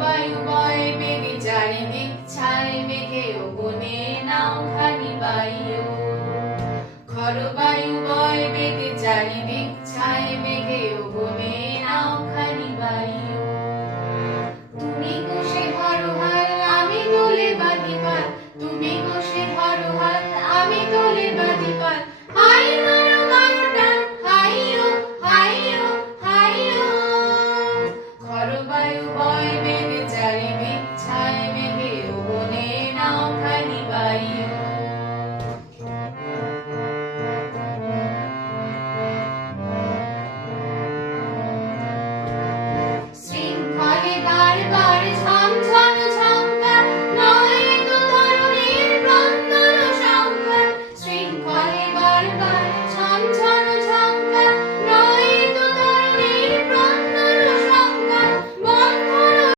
বায়ু বয় বেগে চারিদিক ছাই মেঘে ও বনে নাও খানি বাইও।